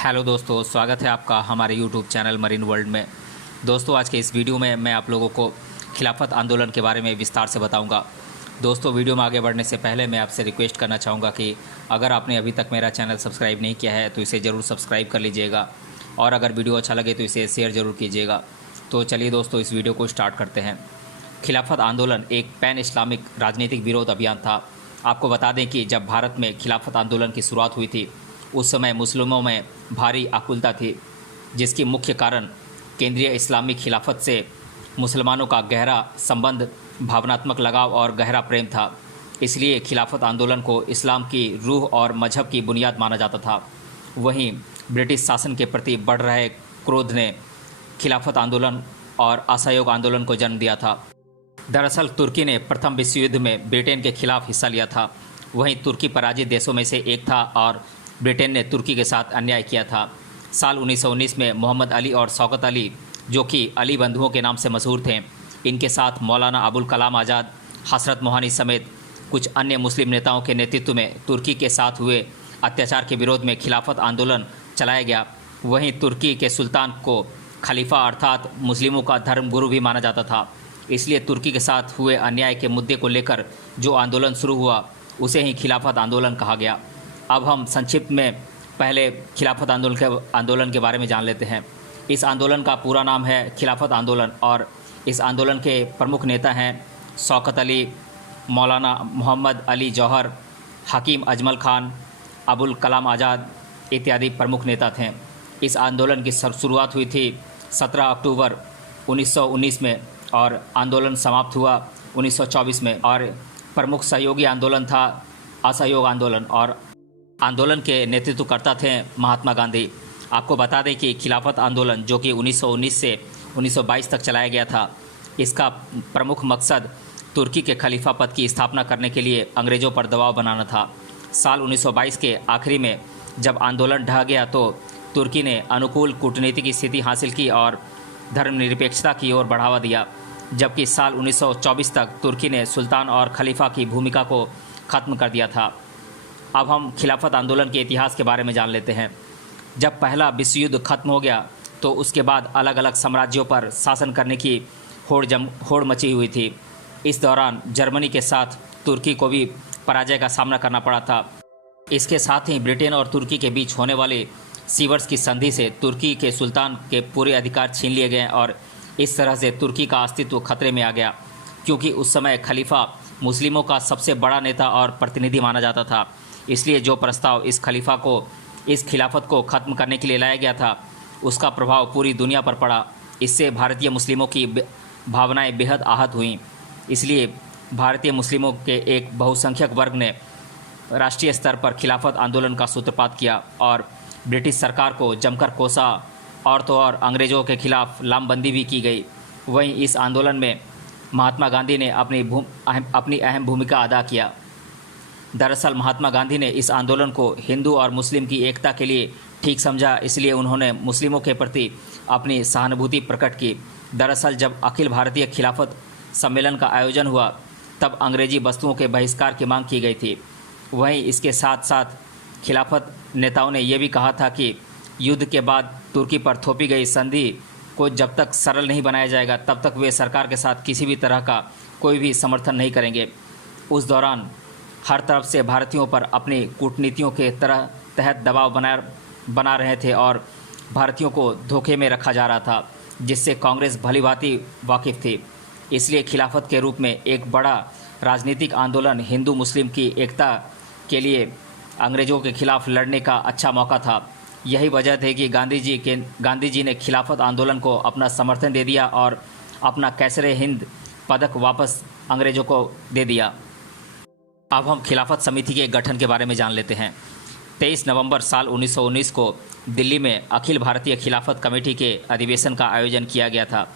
Hello दोस्तों, स्वागत है आपका हमारे यूट्यूब चैनल मरीन वर्ल्ड में। दोस्तों, आज के इस वीडियो में मैं आप लोगों को खिलाफत आंदोलन के बारे में विस्तार से बताऊंगा। दोस्तों, वीडियो में आगे बढ़ने से पहले मैं आपसे रिक्वेस्ट करना चाहूँगा कि अगर आपने अभी तक मेरा चैनल सब्सक्राइब नहीं किया है तो इसे ज़रूर सब्सक्राइब कर लीजिएगा, और अगर वीडियो अच्छा लगे तो इसे शेयर ज़रूर कीजिएगा। तो चलिए दोस्तों, इस वीडियो को स्टार्ट करते हैं। खिलाफत आंदोलन एक पैन इस्लामिक राजनीतिक विरोध अभियान था। आपको बता दें कि जब भारत में खिलाफत आंदोलन की शुरुआत हुई थी उस समय मुस्लिमों में भारी आकुलता थी, जिसकी मुख्य कारण केंद्रीय इस्लामी खिलाफत से मुसलमानों का गहरा संबंध, भावनात्मक लगाव और गहरा प्रेम था। इसलिए खिलाफत आंदोलन को इस्लाम की रूह और मजहब की बुनियाद माना जाता था। वहीं ब्रिटिश शासन के प्रति बढ़ रहे क्रोध ने खिलाफत आंदोलन और असहयोग आंदोलन को जन्म दिया था। दरअसल तुर्की ने प्रथम विश्व युद्ध में ब्रिटेन के खिलाफ हिस्सा लिया था। वहीं तुर्की पराजित देशों में से एक था और ब्रिटेन ने तुर्की के साथ अन्याय किया था। साल 1919 में मोहम्मद अली और शौकत अली, जो कि अली बंधुओं के नाम से मशहूर थे, इनके साथ मौलाना अबुल कलाम आज़ाद, हसरत मोहानी समेत कुछ अन्य मुस्लिम नेताओं के नेतृत्व में तुर्की के साथ हुए अत्याचार के विरोध में खिलाफत आंदोलन चलाया गया। वहीं तुर्की के सुल्तान को खलीफा अर्थात मुस्लिमों का धर्मगुरु भी माना जाता था। इसलिए तुर्की के साथ हुए अन्याय के मुद्दे को लेकर जो आंदोलन शुरू हुआ उसे ही खिलाफत आंदोलन कहा गया। अब हम संक्षिप्त में पहले खिलाफत आंदोलन के बारे में जान लेते हैं। इस आंदोलन का पूरा नाम है खिलाफत आंदोलन और इस आंदोलन के प्रमुख नेता हैं शौकत अली, मौलाना मोहम्मद अली जौहर, हकीम अजमल खान, अबुल कलाम आज़ाद इत्यादि प्रमुख नेता थे। इस आंदोलन की शुरुआत हुई थी 17 अक्टूबर 1919 में और आंदोलन समाप्त हुआ 1924 में। और प्रमुख सहयोगी आंदोलन था असहयोग आंदोलन और आंदोलन के नेतृत्वकर्ता थे महात्मा गांधी। आपको बता दें कि खिलाफत आंदोलन, जो कि 1919 से 1922 तक चलाया गया था, इसका प्रमुख मकसद तुर्की के खलीफा पद की स्थापना करने के लिए अंग्रेज़ों पर दबाव बनाना था। साल 1922 के आखिरी में जब आंदोलन ढह गया तो तुर्की ने अनुकूल कूटनीति की स्थिति हासिल की और धर्मनिरपेक्षता की ओर बढ़ावा दिया, जबकि साल 1924 तक तुर्की ने सुल्तान और खलीफा की भूमिका को ख़त्म कर दिया था। अब हम खिलाफत आंदोलन के इतिहास के बारे में जान लेते हैं। जब पहला विश्व युद्ध खत्म हो गया तो उसके बाद अलग अलग साम्राज्यों पर शासन करने की होड़ मची हुई थी। इस दौरान जर्मनी के साथ तुर्की को भी पराजय का सामना करना पड़ा था। इसके साथ ही ब्रिटेन और तुर्की के बीच होने वाले सीवर्स की संधि से तुर्की के सुल्तान के पूरे अधिकार छीन लिए गए और इस तरह से तुर्की का अस्तित्व खतरे में आ गया, क्योंकि उस समय खलीफा मुस्लिमों का सबसे बड़ा नेता और प्रतिनिधि माना जाता था। इसलिए जो प्रस्ताव इस खिलाफत को ख़त्म करने के लिए लाया गया था उसका प्रभाव पूरी दुनिया पर पड़ा। इससे भारतीय मुस्लिमों की भावनाएं बेहद आहत हुईं। इसलिए भारतीय मुस्लिमों के एक बहुसंख्यक वर्ग ने राष्ट्रीय स्तर पर खिलाफत आंदोलन का सूत्रपात किया और ब्रिटिश सरकार को जमकर कोसा, और तो और अंग्रेज़ों के खिलाफ लामबंदी भी की गई। वहीं इस आंदोलन में महात्मा गांधी ने अपनी अहम भूमिका अदा किया। दरअसल महात्मा गांधी ने इस आंदोलन को हिंदू और मुस्लिम की एकता के लिए ठीक समझा, इसलिए उन्होंने मुस्लिमों के प्रति अपनी सहानुभूति प्रकट की। दरअसल जब अखिल भारतीय खिलाफत सम्मेलन का आयोजन हुआ तब अंग्रेजी वस्तुओं के बहिष्कार की मांग की गई थी। वहीं इसके साथ साथ खिलाफत नेताओं ने यह भी कहा था कि युद्ध के बाद तुर्की पर थोपी गई संधि को जब तक सरल नहीं बनाया जाएगा तब तक वे सरकार के साथ किसी भी तरह का कोई भी समर्थन नहीं करेंगे। उस दौरान हर तरफ से भारतीयों पर अपनी कूटनीतियों के तहत दबाव बना रहे थे और भारतीयों को धोखे में रखा जा रहा था, जिससे कांग्रेस भलीभांति वाकिफ़ थी। इसलिए खिलाफत के रूप में एक बड़ा राजनीतिक आंदोलन हिंदू मुस्लिम की एकता के लिए अंग्रेज़ों के खिलाफ लड़ने का अच्छा मौका था। यही वजह थी कि गांधी जी ने खिलाफत आंदोलन को अपना समर्थन दे दिया और अपना कैसरे हिंद पदक वापस अंग्रेज़ों को दे दिया। अब हम खिलाफत समिति के गठन के बारे में जान लेते हैं। 23 नवंबर साल 1919 को दिल्ली में अखिल भारतीय खिलाफत कमेटी के अधिवेशन का आयोजन किया गया था।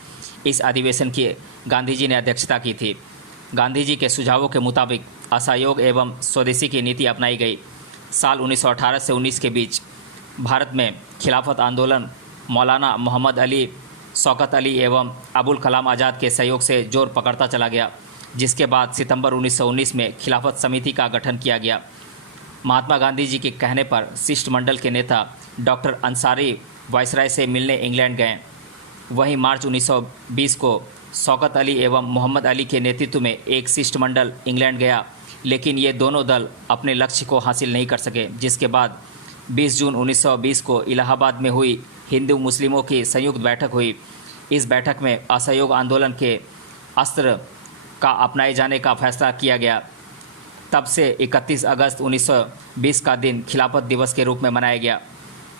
इस अधिवेशन की गांधी जी ने अध्यक्षता की थी। गांधी जी के सुझावों के मुताबिक असहयोग एवं स्वदेशी की नीति अपनाई गई। साल 1918 से 19 के बीच भारत में खिलाफत आंदोलन मौलाना मोहम्मद अली, शौकत अली एवं अबुल कलाम आज़ाद के सहयोग से जोर पकड़ता चला गया, जिसके बाद सितंबर 1919 में खिलाफत समिति का गठन किया गया। महात्मा गांधी जी के कहने पर शिष्टमंडल के नेता डॉक्टर अंसारी वायसराय से मिलने इंग्लैंड गए। वहीं मार्च 1920 को शौकत अली एवं मोहम्मद अली के नेतृत्व में एक शिष्टमंडल इंग्लैंड गया, लेकिन ये दोनों दल अपने लक्ष्य को हासिल नहीं कर सके, जिसके बाद 20 जून 1920 को इलाहाबाद में हुई हिंदू मुस्लिमों की संयुक्त बैठक हुई। इस बैठक में असहयोग आंदोलन के अस्त्र का अपनाए जाने का फैसला किया गया। तब से 31 अगस्त 1920 का दिन खिलाफत दिवस के रूप में मनाया गया।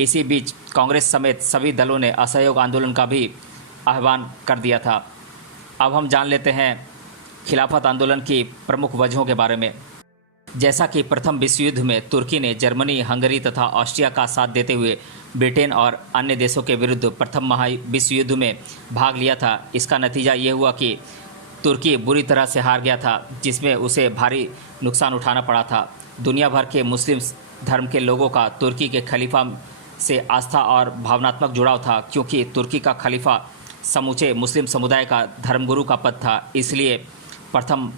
इसी बीच कांग्रेस समेत सभी दलों ने असहयोग आंदोलन का भी आह्वान कर दिया था। अब हम जान लेते हैं खिलाफत आंदोलन की प्रमुख वजहों के बारे में। जैसा कि प्रथम विश्व युद्ध में तुर्की ने जर्मनी, हंगरी तथा ऑस्ट्रिया का साथ देते हुए ब्रिटेन और अन्य देशों के विरुद्ध प्रथम महाविश्व युद्ध में भाग लिया था, इसका नतीजा ये हुआ कि तुर्की बुरी तरह से हार गया था, जिसमें उसे भारी नुकसान उठाना पड़ा था। दुनिया भर के मुस्लिम धर्म के लोगों का तुर्की के खलीफा से आस्था और भावनात्मक जुड़ाव था, क्योंकि तुर्की का खलीफा समूचे मुस्लिम समुदाय का धर्मगुरु का पद था। इसलिए प्रथम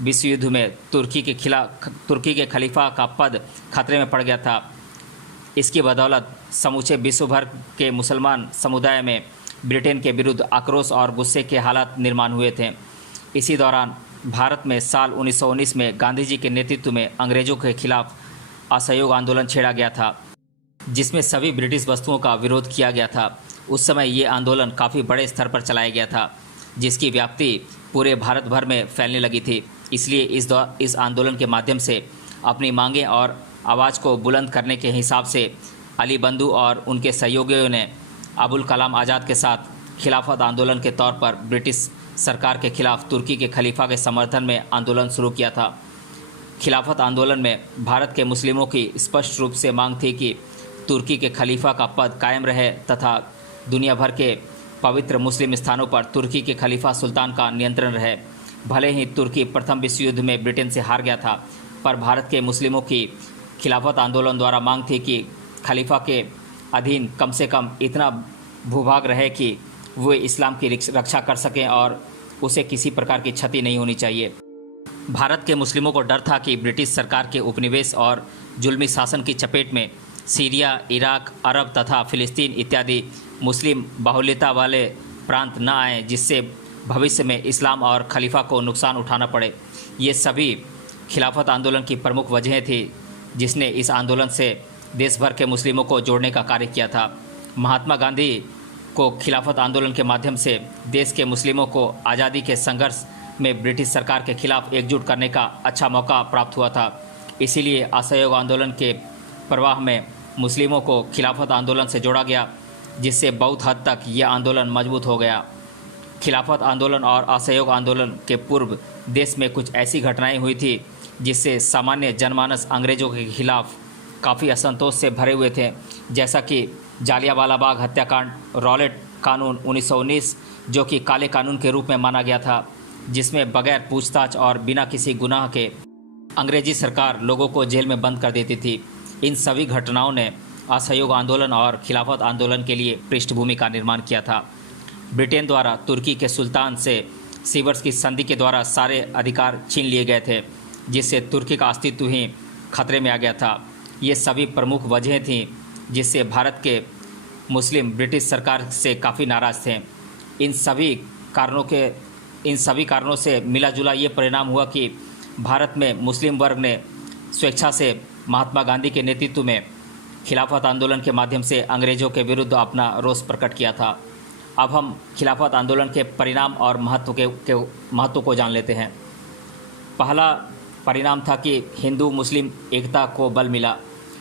विश्व युद्ध में तुर्की के खलीफा का पद खतरे में पड़ गया था। इसकी बदौलत समूचे विश्व भर के मुसलमान समुदाय में ब्रिटेन के विरुद्ध आक्रोश और गुस्से के हालात निर्माण हुए थे। इसी दौरान भारत में साल 1919 में गांधी जी के नेतृत्व में अंग्रेज़ों के खिलाफ असहयोग आंदोलन छेड़ा गया था, जिसमें सभी ब्रिटिश वस्तुओं का विरोध किया गया था। उस समय ये आंदोलन काफ़ी बड़े स्तर पर चलाया गया था, जिसकी व्याप्ति पूरे भारत भर में फैलने लगी थी। इसलिए इस आंदोलन के माध्यम से अपनी मांगें और आवाज़ को बुलंद करने के हिसाब से अली बंधु और उनके सहयोगियों ने अबुल कलाम आज़ाद के साथ खिलाफत आंदोलन के तौर पर ब्रिटिश सरकार के खिलाफ तुर्की के खलीफा के समर्थन में आंदोलन शुरू किया था। खिलाफत आंदोलन में भारत के मुस्लिमों की स्पष्ट रूप से मांग थी कि तुर्की के खलीफा का पद कायम रहे तथा दुनिया भर के पवित्र मुस्लिम स्थानों पर तुर्की के खलीफा सुल्तान का नियंत्रण रहे। भले ही तुर्की प्रथम विश्व युद्ध में ब्रिटेन से हार गया था, पर भारत के मुस्लिमों की खिलाफत आंदोलन द्वारा मांग थी कि खलीफा के अधीन कम से कम इतना भूभाग रहे कि वे इस्लाम की रक्षा कर सकें और उसे किसी प्रकार की क्षति नहीं होनी चाहिए। भारत के मुस्लिमों को डर था कि ब्रिटिश सरकार के उपनिवेश और जुल्मी शासन की चपेट में सीरिया, इराक, अरब तथा फिलिस्तीन इत्यादि मुस्लिम बाहुल्यता वाले प्रांत न आएँ, जिससे भविष्य में इस्लाम और खलीफा को नुकसान उठाना पड़े। ये सभी खिलाफत आंदोलन की प्रमुख वजहें थी, जिसने इस आंदोलन से देश भर के मुस्लिमों को जोड़ने का कार्य किया था। महात्मा गांधी को खिलाफत आंदोलन के माध्यम से देश के मुस्लिमों को आज़ादी के संघर्ष में ब्रिटिश सरकार के खिलाफ एकजुट करने का अच्छा मौका प्राप्त हुआ था। इसीलिए असहयोग आंदोलन के प्रवाह में मुस्लिमों को खिलाफत आंदोलन से जोड़ा गया, जिससे बहुत हद तक यह आंदोलन मजबूत हो गया। खिलाफत आंदोलन और असहयोग आंदोलन के पूर्व देश में कुछ ऐसी घटनाएं हुई थी जिससे सामान्य जनमानस अंग्रेज़ों के खिलाफ काफ़ी असंतोष से भरे हुए थे, जैसा कि जालियांवाला बाग हत्याकांड, रॉलेट कानून 1919, जो कि काले कानून के रूप में माना गया था, जिसमें बगैर पूछताछ और बिना किसी गुनाह के अंग्रेजी सरकार लोगों को जेल में बंद कर देती थी। इन सभी घटनाओं ने असहयोग आंदोलन और खिलाफत आंदोलन के लिए पृष्ठभूमि का निर्माण किया था। ब्रिटेन द्वारा तुर्की के सुल्तान से सीवर्स की संधि के द्वारा सारे अधिकार छीन लिए गए थे, जिससे तुर्की का अस्तित्व ही खतरे में आ गया था। ये सभी प्रमुख वजहें थीं जिससे भारत के मुस्लिम ब्रिटिश सरकार से काफ़ी नाराज़ थे। इन सभी कारणों से मिला जुला ये परिणाम हुआ कि भारत में मुस्लिम वर्ग ने स्वेच्छा से महात्मा गांधी के नेतृत्व में खिलाफत आंदोलन के माध्यम से अंग्रेज़ों के विरुद्ध अपना रोष प्रकट किया था। अब हम खिलाफत आंदोलन के परिणाम और महत्व को जान लेते हैं। पहला परिणाम था कि हिंदू मुस्लिम एकता को बल मिला।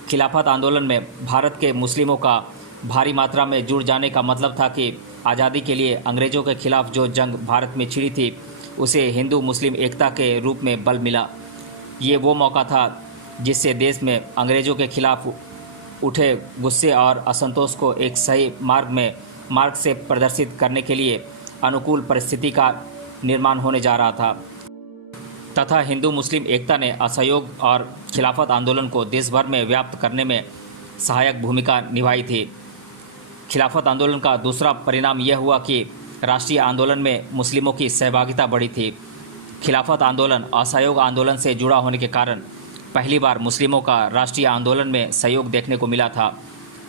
खिलाफत आंदोलन में भारत के मुस्लिमों का भारी मात्रा में जुड़ जाने का मतलब था कि आज़ादी के लिए अंग्रेज़ों के खिलाफ जो जंग भारत में छिड़ी थी, उसे हिंदू मुस्लिम एकता के रूप में बल मिला। ये वो मौका था जिससे देश में अंग्रेज़ों के खिलाफ उठे गुस्से और असंतोष को एक सही मार्ग से प्रदर्शित करने के लिए अनुकूल परिस्थिति का निर्माण होने जा रहा था तथा हिंदू मुस्लिम एकता ने असहयोग और खिलाफत आंदोलन को देश भर में व्याप्त करने में सहायक भूमिका निभाई थी। खिलाफत आंदोलन का दूसरा परिणाम यह हुआ कि राष्ट्रीय आंदोलन में मुस्लिमों की सहभागिता बढ़ी थी। खिलाफत आंदोलन असहयोग आंदोलन से जुड़ा होने के कारण पहली बार मुस्लिमों का राष्ट्रीय आंदोलन में सहयोग देखने को मिला था।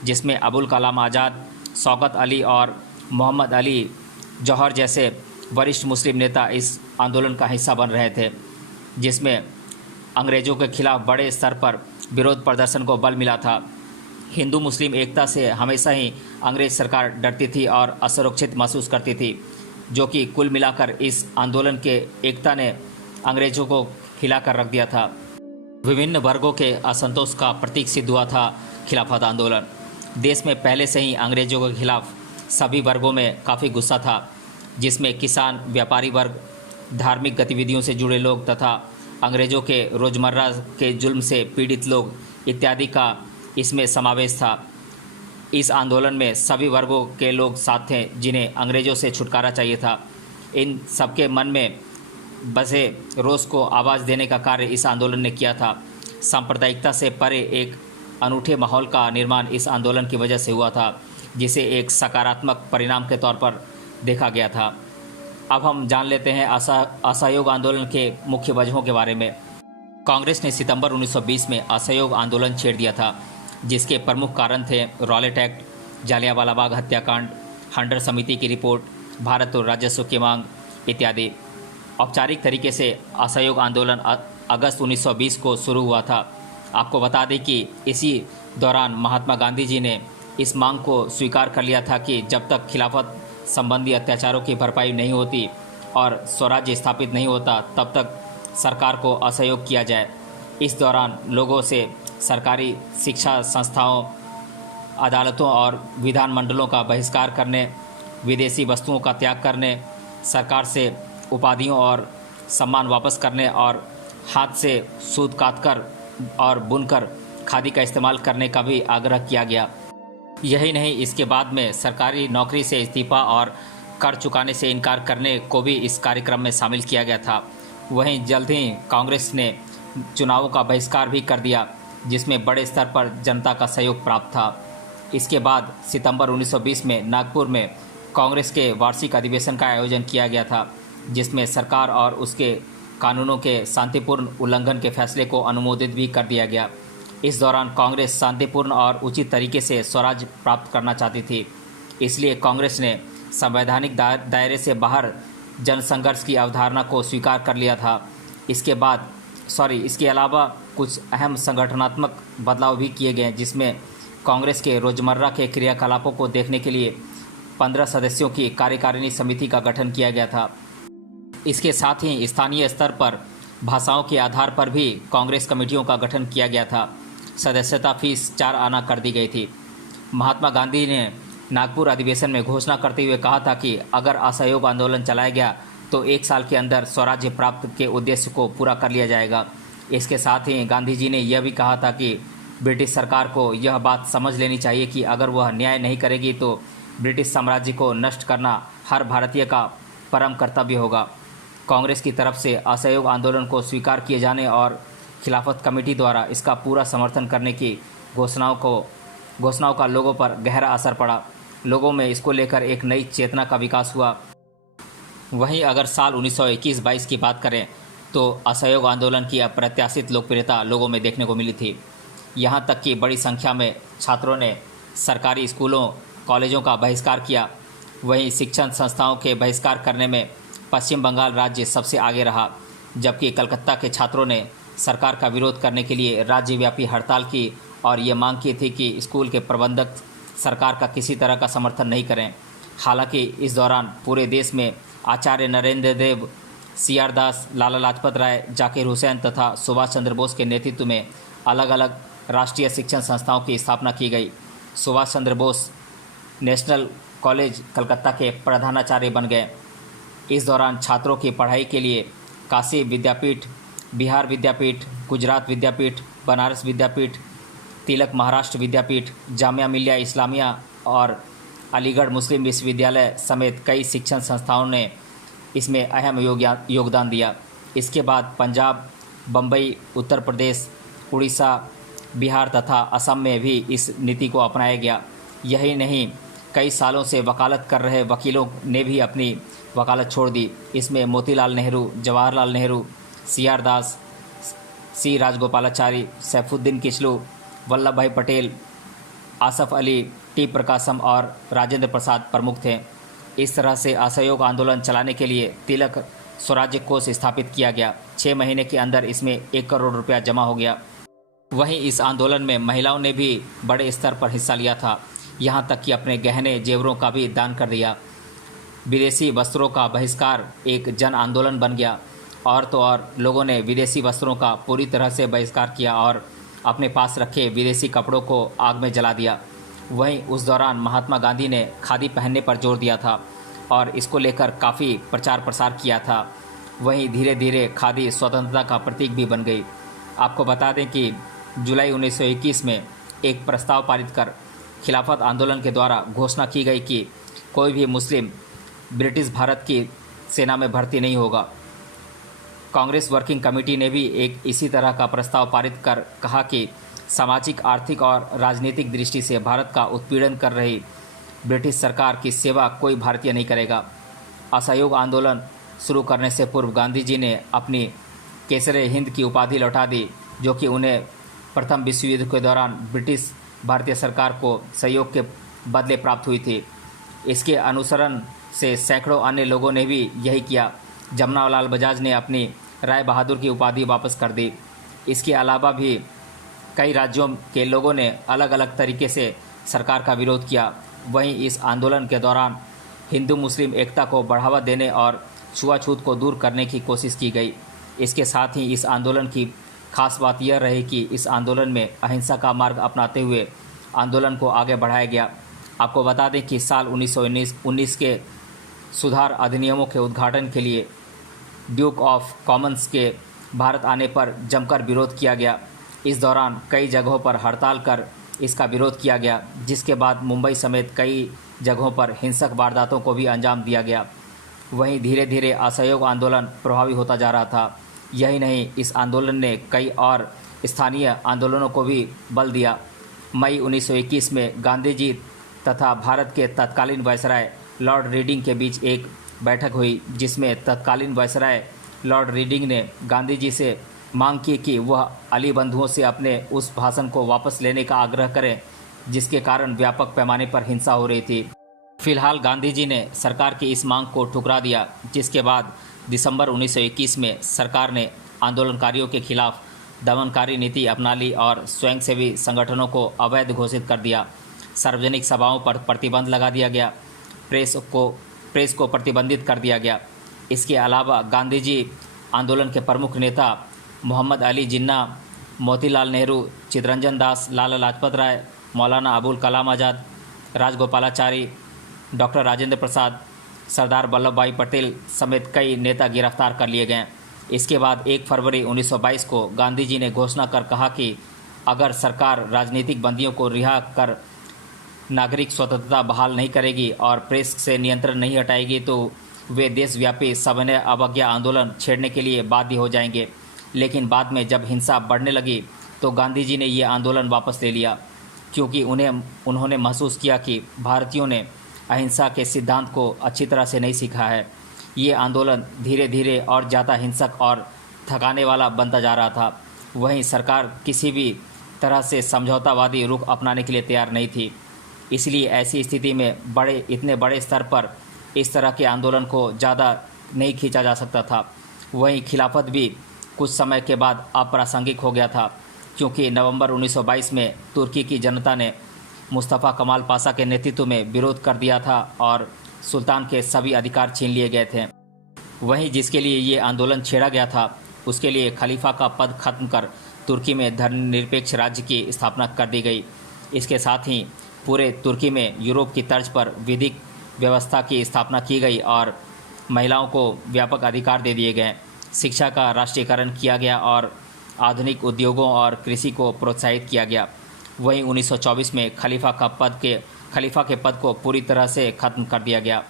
जिसमें अबुल कलाम आज़ाद, शौकत अली और मोहम्मद अली जौहर जैसे वरिष्ठ मुस्लिम नेता इस आंदोलन का हिस्सा बन रहे थे, जिसमें अंग्रेज़ों के खिलाफ बड़े स्तर पर विरोध प्रदर्शन को बल मिला था। हिंदू मुस्लिम एकता से हमेशा ही अंग्रेज़ सरकार डरती थी और असुरक्षित महसूस करती थी, जो कि कुल मिलाकर इस आंदोलन के एकता ने अंग्रेज़ों को हिलाकर रख दिया था। विभिन्न वर्गों के असंतोष का प्रतीक सिद्ध हुआ था खिलाफत आंदोलन। देश में पहले से ही अंग्रेज़ों के खिलाफ सभी वर्गों में काफ़ी गुस्सा था, जिसमें किसान, व्यापारी वर्ग, धार्मिक गतिविधियों से जुड़े लोग तथा अंग्रेज़ों के रोज़मर्रा के जुल्म से पीड़ित लोग इत्यादि का इसमें समावेश था। इस आंदोलन में सभी वर्गों के लोग साथ थे जिन्हें अंग्रेज़ों से छुटकारा चाहिए था। इन सबके मन में बसे रोष को आवाज़ देने का कार्य इस आंदोलन ने किया था। सांप्रदायिकता से परे एक अनूठे माहौल का निर्माण इस आंदोलन की वजह से हुआ था, जिसे एक सकारात्मक परिणाम के तौर पर देखा गया था। अब हम जान लेते हैं असहयोग आंदोलन के मुख्य वजहों के बारे में। कांग्रेस ने सितंबर 1920 में असहयोग आंदोलन छेड़ दिया था, जिसके प्रमुख कारण थे रॉलेट एक्ट, जालियांवाला बाग हत्याकांड, हंटर समिति की रिपोर्ट, भारत और राजस्व की मांग इत्यादि। औपचारिक तरीके से असहयोग आंदोलन अगस्त 1920 को शुरू हुआ था। आपको बता दें कि इसी दौरान महात्मा गांधी जी ने इस मांग को स्वीकार कर लिया था कि जब तक खिलाफत संबंधी अत्याचारों की भरपाई नहीं होती और स्वराज्य स्थापित नहीं होता, तब तक सरकार को असहयोग किया जाए। इस दौरान लोगों से सरकारी शिक्षा संस्थाओं, अदालतों और विधानमंडलों का बहिष्कार करने, विदेशी वस्तुओं का त्याग करने, सरकार से उपाधियों और सम्मान वापस करने और हाथ से सूत काटकर और बुनकर खादी का इस्तेमाल करने का भी आग्रह किया गया। यही नहीं, इसके बाद में सरकारी नौकरी से इस्तीफा और कर चुकाने से इनकार करने को भी इस कार्यक्रम में शामिल किया गया था। वहीं जल्द ही कांग्रेस ने चुनावों का बहिष्कार भी कर दिया, जिसमें बड़े स्तर पर जनता का सहयोग प्राप्त था। इसके बाद सितंबर 1920 में नागपुर में कांग्रेस के वार्षिक अधिवेशन का आयोजन किया गया था, जिसमें सरकार और उसके कानूनों के शांतिपूर्ण उल्लंघन के फैसले को अनुमोदित भी कर दिया गया। इस दौरान कांग्रेस शांतिपूर्ण और उचित तरीके से स्वराज प्राप्त करना चाहती थी, इसलिए कांग्रेस ने संवैधानिक दायरे से बाहर जनसंघर्ष की अवधारणा को स्वीकार कर लिया था। इसके अलावा कुछ अहम संगठनात्मक बदलाव भी किए गए, जिसमें कांग्रेस के रोजमर्रा के क्रियाकलापों को देखने के लिए 15 सदस्यों की कार्यकारिणी समिति का गठन किया गया था। इसके साथ ही स्थानीय स्तर पर भाषाओं के आधार पर भी कांग्रेस कमेटियों का गठन किया गया था। सदस्यता फीस 4 आना कर दी गई थी। महात्मा गांधी ने नागपुर अधिवेशन में घोषणा करते हुए कहा था कि अगर असहयोग आंदोलन चलाया गया तो 1 साल के अंदर स्वराज्य प्राप्त के उद्देश्य को पूरा कर लिया जाएगा। इसके साथ ही गांधी जी ने यह भी कहा था कि ब्रिटिश सरकार को यह बात समझ लेनी चाहिए कि अगर वह न्याय नहीं करेगी तो ब्रिटिश साम्राज्य को नष्ट करना हर भारतीय का परम कर्तव्य होगा। कांग्रेस की तरफ से असहयोग आंदोलन को स्वीकार किए जाने और खिलाफत कमेटी द्वारा इसका पूरा समर्थन करने की घोषणाओं का लोगों पर गहरा असर पड़ा। लोगों में इसको लेकर एक नई चेतना का विकास हुआ। वहीं अगर साल 1921-22 की बात करें तो असहयोग आंदोलन की अप्रत्याशित लोकप्रियता लोगों में देखने को मिली थी। यहाँ तक कि बड़ी संख्या में छात्रों ने सरकारी स्कूलों, कॉलेजों का बहिष्कार किया। वहीं शिक्षण संस्थाओं के बहिष्कार करने में पश्चिम बंगाल राज्य सबसे आगे रहा, जबकि कलकत्ता के छात्रों ने सरकार का विरोध करने के लिए राज्यव्यापी हड़ताल की और ये मांग की थी कि स्कूल के प्रबंधक सरकार का किसी तरह का समर्थन नहीं करें। हालांकि इस दौरान पूरे देश में आचार्य नरेंद्र देव, CR दास, लाला लाजपत राय, जाकिर हुसैन तथा सुभाष चंद्र बोस के नेतृत्व में अलग अलग राष्ट्रीय शिक्षण संस्थाओं की स्थापना की गई। सुभाष चंद्र बोस नेशनल कॉलेज कलकत्ता के प्रधानाचार्य बन गए। इस दौरान छात्रों की पढ़ाई के लिए काशी विद्यापीठ, बिहार विद्यापीठ, गुजरात विद्यापीठ, बनारस विद्यापीठ, तिलक महाराष्ट्र विद्यापीठ, जामिया मिलिया इस्लामिया और अलीगढ़ मुस्लिम विश्वविद्यालय समेत कई शिक्षण संस्थाओं ने इसमें अहम योगदान दिया। इसके बाद पंजाब, बम्बई, उत्तर प्रदेश, उड़ीसा, बिहार तथा असम में भी इस नीति को अपनाया गया। यही नहीं, कई सालों से वकालत कर रहे वकीलों ने भी अपनी वकालत छोड़ दी। इसमें मोतीलाल नेहरू, जवाहरलाल नेहरू, CR दास, C राजगोपालाचारी, सैफुद्दीन किचलू, वल्लभ भाई पटेल आसफ अली, टी प्रकाशम और राजेंद्र प्रसाद प्रमुख थे। इस तरह से असहयोग आंदोलन चलाने के लिए तिलक स्वराज्य कोष स्थापित किया गया। 6 महीने के अंदर इसमें 1 करोड़ रुपया जमा हो गया। वहीं इस आंदोलन में महिलाओं ने भी बड़े स्तर पर हिस्सा लिया था, यहाँ तक कि अपने गहने जेवरों का भी दान कर दिया। विदेशी वस्त्रों का बहिष्कार एक जन आंदोलन बन गया। और तो और लोगों ने विदेशी वस्त्रों का पूरी तरह से बहिष्कार किया और अपने पास रखे विदेशी कपड़ों को आग में जला दिया। वहीं उस दौरान महात्मा गांधी ने खादी पहनने पर जोर दिया था और इसको लेकर काफ़ी प्रचार प्रसार किया था। वहीं धीरे धीरे खादी स्वतंत्रता का प्रतीक भी बन गई। आपको बता दें कि जुलाई 1921 में एक प्रस्ताव पारित कर खिलाफत आंदोलन के द्वारा घोषणा की गई कि कोई भी मुस्लिम ब्रिटिश भारत की सेना में भर्ती नहीं होगा। कांग्रेस वर्किंग कमेटी ने भी एक इसी तरह का प्रस्ताव पारित कर कहा कि सामाजिक, आर्थिक और राजनीतिक दृष्टि से भारत का उत्पीड़न कर रही ब्रिटिश सरकार की सेवा कोई भारतीय नहीं करेगा। असहयोग आंदोलन शुरू करने से पूर्व गांधी जी ने अपनी केसरे हिंद की उपाधि लौटा दी, जो कि उन्हें प्रथम विश्व युद्ध के दौरान ब्रिटिश भारतीय सरकार को सहयोग के बदले प्राप्त हुई थी। इसके अनुसरण से सैकड़ों अन्य लोगों ने भी यही किया। जमनालाल बजाज ने अपनी राय बहादुर की उपाधि वापस कर दी। इसके अलावा भी कई राज्यों के लोगों ने अलग अलग तरीके से सरकार का विरोध किया। वहीं इस आंदोलन के दौरान हिंदू मुस्लिम एकता को बढ़ावा देने और छुआछूत को दूर करने की कोशिश की गई। इसके साथ ही इस आंदोलन की खास बात यह रही कि इस आंदोलन में अहिंसा का मार्ग अपनाते हुए आंदोलन को आगे बढ़ाया गया। आपको बता दें कि साल 1919 के सुधार अधिनियमों के उद्घाटन के लिए ड्यूक ऑफ कॉमन्स के भारत आने पर जमकर विरोध किया गया। इस दौरान कई जगहों पर हड़ताल कर इसका विरोध किया गया, जिसके बाद मुंबई समेत कई जगहों पर हिंसक वारदातों को भी अंजाम दिया गया। वहीं धीरे धीरे असहयोग आंदोलन प्रभावी होता जा रहा था। यही नहीं, इस आंदोलन ने कई और स्थानीय आंदोलनों को भी बल दिया। मई 1921 में गांधी जी तथा भारत के तत्कालीन वायसराय लॉर्ड रीडिंग के बीच एक बैठक हुई, जिसमें तत्कालीन वायसराय लॉर्ड रीडिंग ने गांधी जी से मांग की कि वह अली बंधुओं से अपने उस भाषण को वापस लेने का आग्रह करें, जिसके कारण व्यापक पैमाने पर हिंसा हो रही थी। फिलहाल गांधी जी ने सरकार की इस मांग को ठुकरा दिया, जिसके बाद दिसंबर 1921 में सरकार ने आंदोलनकारियों के खिलाफ दमनकारी नीति अपना ली और स्वयंसेवी संगठनों को अवैध घोषित कर दिया। सार्वजनिक सभाओं पर प्रतिबंध लगा दिया गया। प्रेस को प्रतिबंधित कर दिया गया। इसके अलावा गांधी जी आंदोलन के प्रमुख नेता मोहम्मद अली जिन्ना, मोतीलाल नेहरू, चित्तरंजन दास, लाला लाजपत राय, मौलाना अबुल कलाम आज़ाद, राजगोपालाचारी, डॉक्टर राजेंद्र प्रसाद, सरदार वल्लभ भाई पटेल समेत कई नेता गिरफ्तार कर लिए गए। इसके बाद 1 फरवरी 1922 को गांधी जी ने घोषणा कर कहा कि अगर सरकार राजनीतिक बंदियों को रिहा कर नागरिक स्वतंत्रता बहाल नहीं करेगी और प्रेस से नियंत्रण नहीं हटाएगी तो वे देशव्यापी सविनय अवज्ञा आंदोलन छेड़ने के लिए बाध्य हो जाएंगे। लेकिन बाद में जब हिंसा बढ़ने लगी तो गांधी जी ने ये आंदोलन वापस ले लिया, क्योंकि उन्होंने महसूस किया कि भारतीयों ने अहिंसा के सिद्धांत को अच्छी तरह से नहीं सीखा है। ये आंदोलन धीरे धीरे और ज़्यादा हिंसक और थकाने वाला बनता जा रहा था। वहीं सरकार किसी भी तरह से समझौतावादी रुख अपनाने के लिए तैयार नहीं थी। इसलिए ऐसी स्थिति में इतने बड़े स्तर पर इस तरह के आंदोलन को ज़्यादा नहीं खींचा जा सकता था। वहीं खिलाफत भी कुछ समय के बाद अप्रासंगिक हो गया था, क्योंकि नवंबर 1922 में तुर्की की जनता ने मुस्तफ़ा कमाल पाशा के नेतृत्व में विरोध कर दिया था और सुल्तान के सभी अधिकार छीन लिए गए थे। वहीं जिसके लिए ये आंदोलन छेड़ा गया था, उसके लिए खलीफा का पद खत्म कर तुर्की में धर्मनिरपेक्ष राज्य की स्थापना कर दी गई। इसके साथ ही पूरे तुर्की में यूरोप की तर्ज पर विधिक व्यवस्था की स्थापना की गई और महिलाओं को व्यापक अधिकार दे दिए गए। शिक्षा का राष्ट्रीयकरण किया गया और आधुनिक उद्योगों और कृषि को प्रोत्साहित किया गया। वहीं 1924 में खलीफा के पद को पूरी तरह से खत्म कर दिया गया।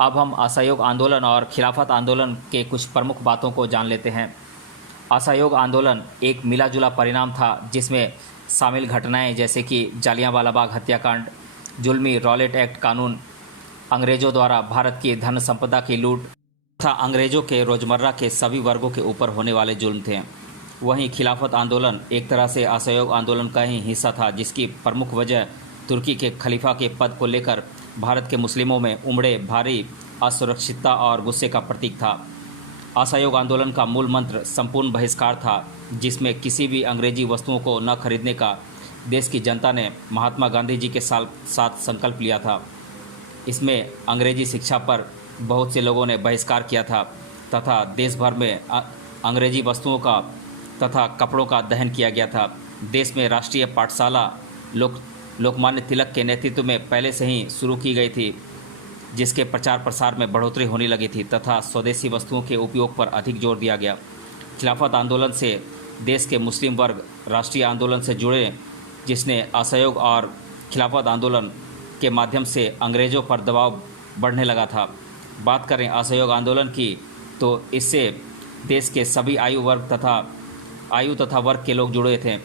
अब हम असहयोग आंदोलन और खिलाफत आंदोलन के कुछ प्रमुख बातों को जान लेते हैं। असहयोग आंदोलन एक मिला-जुला परिणाम था, जिसमें शामिल घटनाएं जैसे कि जालियांवाला बाग हत्याकांड, जुल्मी रॉलेट एक्ट कानून, अंग्रेज़ों द्वारा भारत की धन संपदा की लूट तथा अंग्रेज़ों के रोज़मर्रा के सभी वर्गों के ऊपर होने वाले जुल्म थे। वहीं खिलाफत आंदोलन एक तरह से असहयोग आंदोलन का ही हिस्सा था, जिसकी प्रमुख वजह तुर्की के खलीफा के पद को लेकर भारत के मुस्लिमों में उमड़े भारी असुरक्षितता और गुस्से का प्रतीक था। असहयोग आंदोलन का मूल मंत्र संपूर्ण बहिष्कार था, जिसमें किसी भी अंग्रेजी वस्तुओं को न खरीदने का देश की जनता ने महात्मा गांधी जी के साथ संकल्प लिया था। इसमें अंग्रेजी शिक्षा पर बहुत से लोगों ने बहिष्कार किया था तथा देश भर में अंग्रेजी वस्तुओं का तथा कपड़ों का दहन किया गया था। देश में राष्ट्रीय पाठशाला लोकमान्य तिलक के नेतृत्व में पहले से ही शुरू की गई थी, जिसके प्रचार प्रसार में बढ़ोतरी होने लगी थी तथा स्वदेशी वस्तुओं के उपयोग पर अधिक जोर दिया गया। खिलाफत आंदोलन से देश के मुस्लिम वर्ग राष्ट्रीय आंदोलन से जुड़े, जिसने असहयोग और खिलाफत आंदोलन के माध्यम से अंग्रेज़ों पर दबाव बढ़ने लगा था। बात करें असहयोग आंदोलन की, तो इससे देश के सभी आयु तथा वर्ग के लोग जुड़े थे।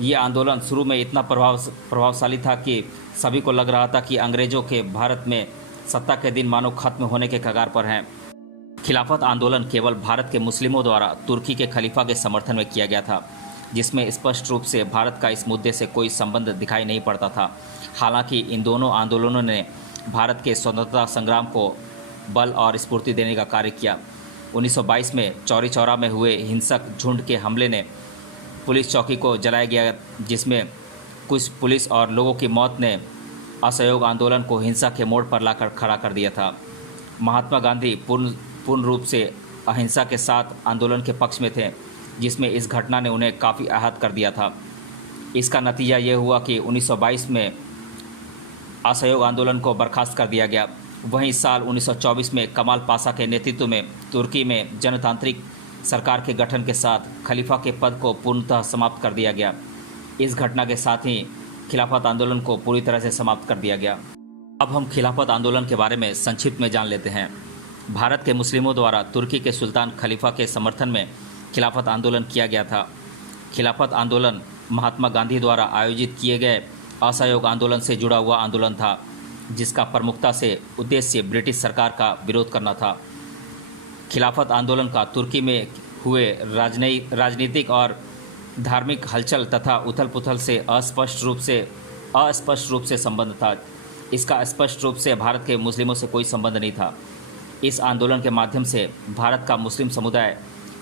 ये आंदोलन शुरू में इतना प्रभावशाली था कि सभी को लग रहा था कि अंग्रेज़ों के भारत में सत्ता के दिन मानो खत्म होने के कगार पर हैं। खिलाफत आंदोलन केवल भारत के मुस्लिमों द्वारा तुर्की के खलीफा के समर्थन में किया गया था, जिसमें स्पष्ट रूप से भारत का इस मुद्दे से कोई संबंध दिखाई नहीं पड़ता था। हालांकि इन दोनों आंदोलनों ने भारत के स्वतंत्रता संग्राम को बल और स्फूर्ति देने का कार्य किया। 1922 में चौरी चौरा में हुए हिंसक झुंड के हमले ने पुलिस चौकी को जलाया गया, जिसमें कुछ पुलिस और लोगों की मौत ने असहयोग आंदोलन को हिंसा के मोड़ पर लाकर खड़ा कर दिया था। महात्मा गांधी पूर्ण रूप से अहिंसा के साथ आंदोलन के पक्ष में थे, जिसमें इस घटना ने उन्हें काफ़ी आहत कर दिया था। इसका नतीजा ये हुआ कि 1922 में असहयोग आंदोलन को बर्खास्त कर दिया गया। वहीं साल 1924 में कमाल पाशा के नेतृत्व में तुर्की में जनतांत्रिक सरकार के गठन के साथ खलीफा के पद को पूर्णतः समाप्त कर दिया गया। इस घटना के साथ ही खिलाफत आंदोलन को पूरी तरह से समाप्त कर दिया गया। अब हम खिलाफत आंदोलन के बारे में संक्षिप्त में जान लेते हैं। भारत के मुस्लिमों द्वारा तुर्की के सुल्तान खलीफा के समर्थन में खिलाफत आंदोलन किया गया था। खिलाफत आंदोलन महात्मा गांधी द्वारा आयोजित किए गए असहयोग आंदोलन से जुड़ा हुआ आंदोलन था, जिसका प्रमुखता से उद्देश्य ब्रिटिश सरकार का विरोध करना था। खिलाफत आंदोलन का तुर्की में हुए राजनीतिक और धार्मिक हलचल तथा उथल पुथल से अस्पष्ट रूप से संबंध था। इसका स्पष्ट रूप से भारत के मुस्लिमों से कोई संबंध नहीं था। इस आंदोलन के माध्यम से भारत का मुस्लिम समुदाय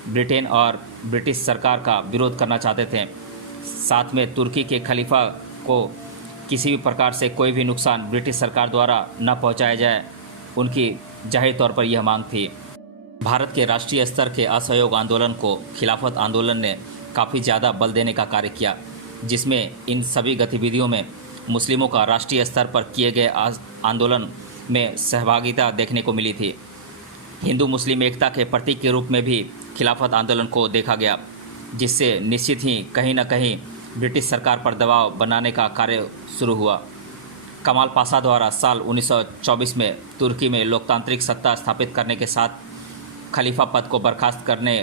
ब्रिटेन और ब्रिटिश सरकार का विरोध करना चाहते थे। साथ में तुर्की के खलीफा को किसी भी प्रकार से कोई भी नुकसान ब्रिटिश सरकार द्वारा न पहुंचाया जाए, उनकी जाहिर तौर पर यह मांग थी। भारत के राष्ट्रीय स्तर के असहयोग आंदोलन को खिलाफत आंदोलन ने काफ़ी ज़्यादा बल देने का कार्य किया, जिसमें इन सभी गतिविधियों में मुस्लिमों का राष्ट्रीय स्तर पर किए गए आंदोलन में सहभागिता देखने को मिली थी। हिंदू मुस्लिम एकता के प्रतीक के रूप में भी खिलाफत आंदोलन को देखा गया, जिससे निश्चित ही कहीं न कहीं ब्रिटिश सरकार पर दबाव बनाने का कार्य शुरू हुआ। कमाल पाशा द्वारा साल 1924 में तुर्की में लोकतांत्रिक सत्ता स्थापित करने के साथ खलीफा पद को बर्खास्त करने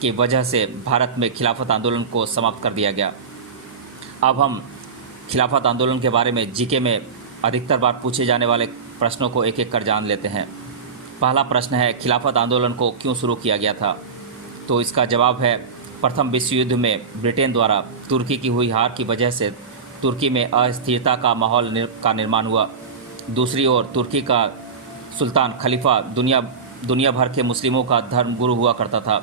की वजह से भारत में खिलाफत आंदोलन को समाप्त कर दिया गया। अब हम खिलाफत आंदोलन के बारे में जीके में अधिकतर बार पूछे जाने वाले प्रश्नों को एक एक कर जान लेते हैं। पहला प्रश्न है, खिलाफत आंदोलन को क्यों शुरू किया गया था? तो इसका जवाब है, प्रथम विश्व युद्ध में ब्रिटेन द्वारा तुर्की की हुई हार की वजह से तुर्की में अस्थिरता का माहौल का निर्माण हुआ। दूसरी ओर तुर्की का सुल्तान खलीफा दुनिया भर के मुस्लिमों का धर्म गुरु हुआ करता था।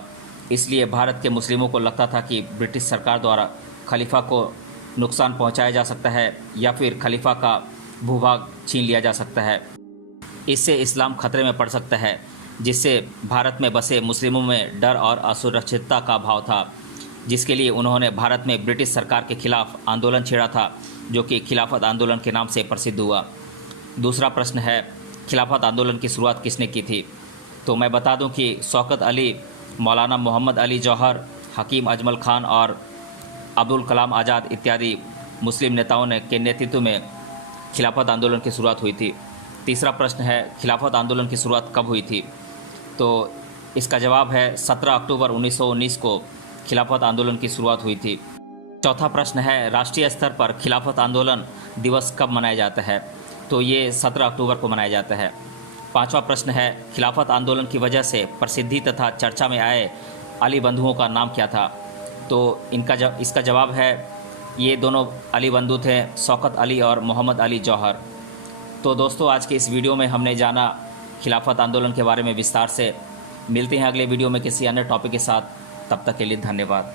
इसलिए भारत के मुस्लिमों को लगता था कि ब्रिटिश सरकार द्वारा खलीफा को नुकसान पहुंचाया जा सकता है या फिर खलीफा का भूभाग छीन लिया जा सकता है। इससे इस्लाम खतरे में पड़ सकता है, जिससे भारत में बसे मुस्लिमों में डर और असुरक्षितता का भाव था, जिसके लिए उन्होंने भारत में ब्रिटिश सरकार के खिलाफ आंदोलन छेड़ा था, जो कि खिलाफत आंदोलन के नाम से प्रसिद्ध हुआ। दूसरा प्रश्न है, खिलाफत आंदोलन की शुरुआत किसने की थी? तो मैं बता दूं कि शौकत अली, मौलाना मोहम्मद अली जौहर, हकीम अजमल खान और अब्दुल कलाम आज़ाद इत्यादि मुस्लिम नेताओं के नेतृत्व में खिलाफत आंदोलन की शुरुआत हुई थी। तीसरा प्रश्न है, खिलाफत आंदोलन की शुरुआत कब हुई थी? तो इसका जवाब है 17 अक्टूबर 1919 को खिलाफत आंदोलन की शुरुआत हुई थी। चौथा प्रश्न है, राष्ट्रीय स्तर पर खिलाफत आंदोलन दिवस कब मनाया जाता है? तो ये 17 अक्टूबर को मनाया जाता है। पांचवा प्रश्न है, खिलाफत आंदोलन की वजह से प्रसिद्धि तथा चर्चा में आए अली बंधुओं का नाम क्या था? तो इसका जवाब है ये दोनों अली बंधु थे, शौकत अली और मोहम्मद अली जौहर। तो दोस्तों आज के इस वीडियो में हमने जाना खिलाफत आंदोलन के बारे में विस्तार से। मिलते हैं अगले वीडियो में किसी अन्य टॉपिक के साथ, तब तक के लिए धन्यवाद।